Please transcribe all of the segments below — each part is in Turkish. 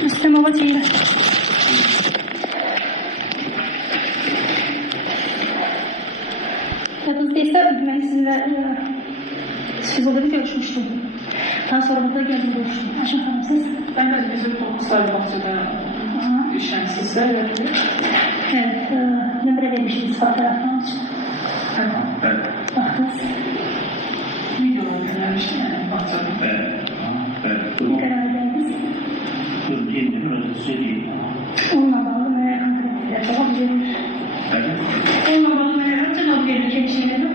Sistema çeyle. Yadınızdaysa ben sizinle Şizol'da görüşmüştüm. Daha sonra burada geldim görüştüm. Aşağı hanım siz? Ben de bizim Topuzlar Bahçe'de işlemsizler yapıyor. Evet, numara vermişsiniz fotoğraflarınız için. Tamam. Evet. Baktınız. Videoları göndermiştim yani Bahçe'de. Evet. Evet. Ne karar verdiniz? Dur diyelim, burası söyleyeyim. Onunla bağlı merak konkretler cevap verir. Evet. Onunla bağlı merak cevap verir. Kendişleri yok.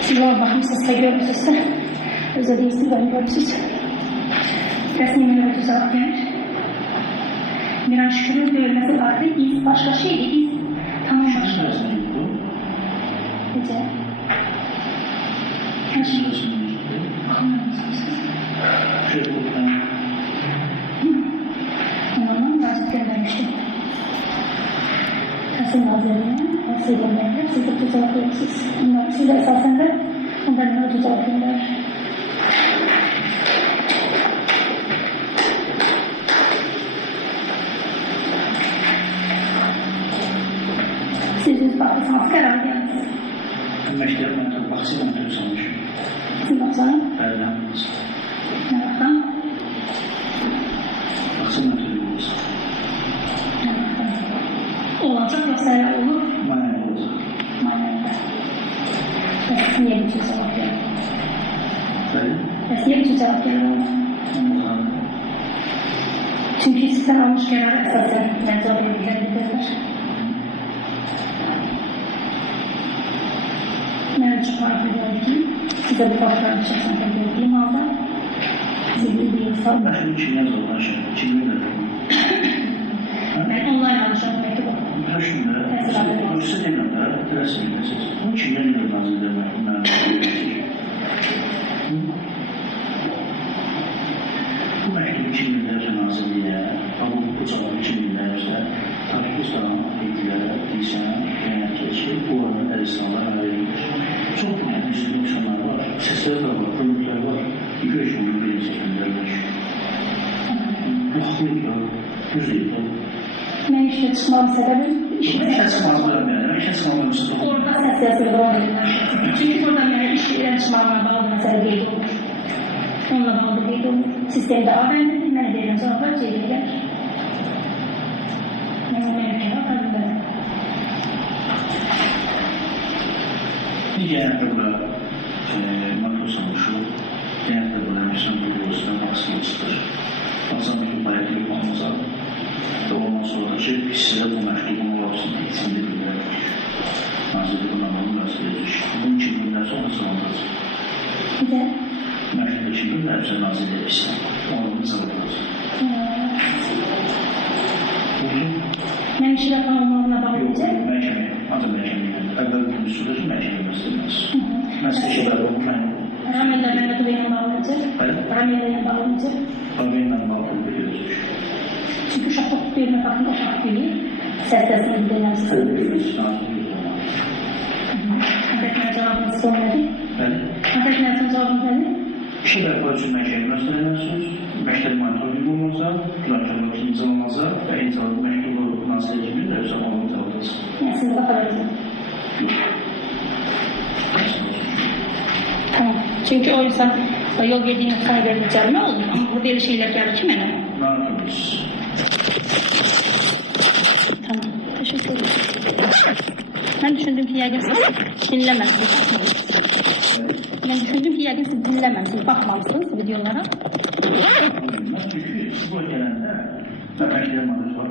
Siz ona bakmışsınız ve görmüşsünüz. Özellikle ben görmüşsünüz. Resmi menüye cevap gelir. Miran Şükür'ün görülmesi vardı. İz başka şeydi. İz tamam başka. Şurası neydi bu? Gece. Her şey. Şurası neydi? Anlamıyorsunuz. Şöyle buradan. Ondan vacip göndermiştim. Kasım Hazretleri'ne size gönderdiler. Siz de cevap verirsiniz. Onlar size esasen de onların cevap gönderir. Siz yüz bakırsanız karar geliniz. Meşler mentor, baksın mentor sanmış. Siz baksanız. Nereden? Ne baktan? Baksın mentor olursa. Ne baktan? Olacak yoksa ya olur. Manen olursa. Manevra. Resmiye bir cevap verir. Böyle. Resmiye bir cevap verir. Ondan Çünkü sizden almış karar esasen mentor bilgilendirirler. Mevcut fark ediyor ki size bu fotoğrafı çeksen bildiğim halde sizi bir insan. ben şimdi Çin'e zorlan şey. Çin'e de. Ben online alacağım mektubu. Ben şimdi polisi dememler, resminde siz. Bu Çin'e de lazım demem. Bu mektubu Çin'de cenazeliğe, bu cevabı Çin'de Takipistana, bilgilere, lisanı, yönetçi, bu arada Eristanlar verilmiş. Çok mühendisli insanlar var, sesler de var, görüntüler var. Bir görüşümün birinci göndermiş. Muhakkak yok, güzel yok. Ben işte çıkmam sebebim Ben işe çıkmazlarım yani, ben işe çıkmazlarım. orada ses yazıyor devam ediyorlar. Çünkü burada yani iş yerden çıkmamına bağlı mesele değil olur. Onunla bağlı değil olur. Sistemde A ben dedim, ben ederim sonra C'ye gelir. Bir genelde matrosun şu, genelde burada Müslüman biliyorsun, baskılıçtır. Bazen bir bayatı yapmamıza ve ondan sonra da size bu mektubun olsun içinde bilgiler nazırlı bunların nasıl yazmış. Bunun için günler sonra sağlanmaz. Güzel. Mektub için günler bize nazırlı yapışsın. Onu sağlanmaz. Ben işi yapan olmamına bağlayacak. Məhkəmə, ancaq məhkəməyə. Əvvəl bir sürəci məhkəmə istəməz. Məsləhətlər olub mənim. Ramil'le Mehmet Bey'le bağlayacak. Hayır. Ramil'le bağlayacak. Qabilə bağlı biliyoruz. Çünkü şahit birine bakın o şahit değil. Seslerini dinlemsiz. Hakikaten cevabınız olmadı. Hakikaten cevabınız olmadı. Şeylər ölçün məhkəmə məsələlərsiz, məktəb monitorinq olmasa, planşalar imzalanmasa və imzalı məktubu nazil edilmir də özü onu imzaladınız. Yani siz bakabilirsiniz. Tamam. Çünkü o insan yol girdiğin insana verileceğim ne olur? Ama burada öyle şeyler gelir ki bana. Ne yapıyoruz? Tamam. Teşekkür ederim. Ben düşündüm ki yəqin siz dinləməmsiniz. Ben düşündüm ki yəqin siz dinləməmsiniz, baxmamışsınız videolara. Çünkü spor gələndə məktəb monitoru var.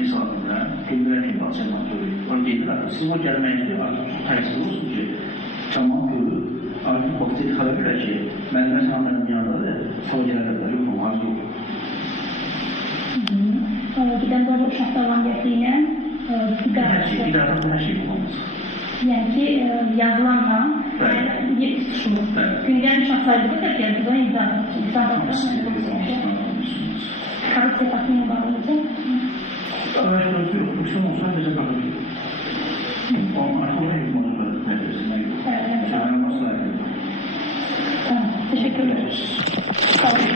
İnsanlarla, gündəlik informasiya monitoru var. Deyirlər, spor gəlməyiniz artıq təsir olsun ki, tamam görür. Artıq vaxtı xəbər bilər ki, mənim insanların yanındadır, spor gələnlər yox, az yox. Giden doğru uşaqda olan gətliylə İdarədə hər şey olmaz. yani ki yazılanla bir tutuşulur. Gündəlik uşaq sahibi qədər gəldi, bunu imza edin. İmza edin. Karı sepatını bağlayacaq. Araştırıcı yok, Müslüman olsa bize bakıyor. O artık oraya monitör medresine yok. Çağırması lazım. Tamam. Teşekkürler. Sağ olun.